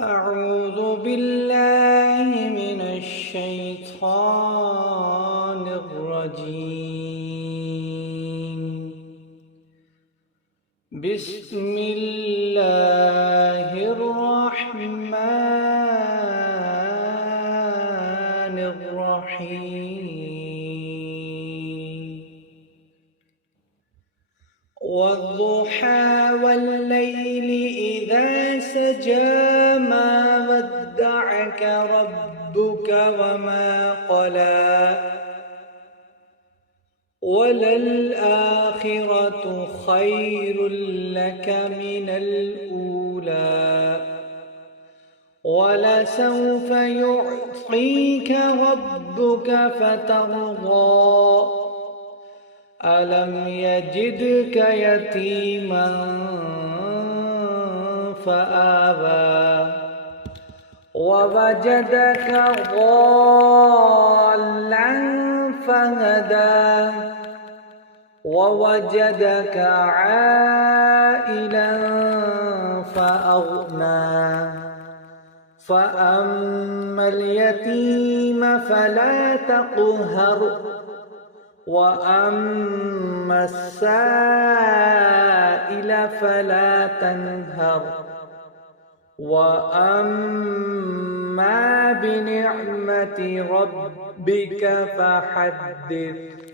أعوذ بالله من الشيطان الرجيم. بسم الله الرحمن الرحيم. والضحى والليل إذا سجى ما ودعك ربك وما قلى وللآخرة خير لك من الأولى ولسوف يعطيك ربك فترضى ألم يجدك يتيما فآوى ووجدك ضالا فهدى ووجدك عائلا فأغنى فأما اليتيم فلا تقهر وأما السائل فلا تنهر وأما بنعمة ربك فحدث.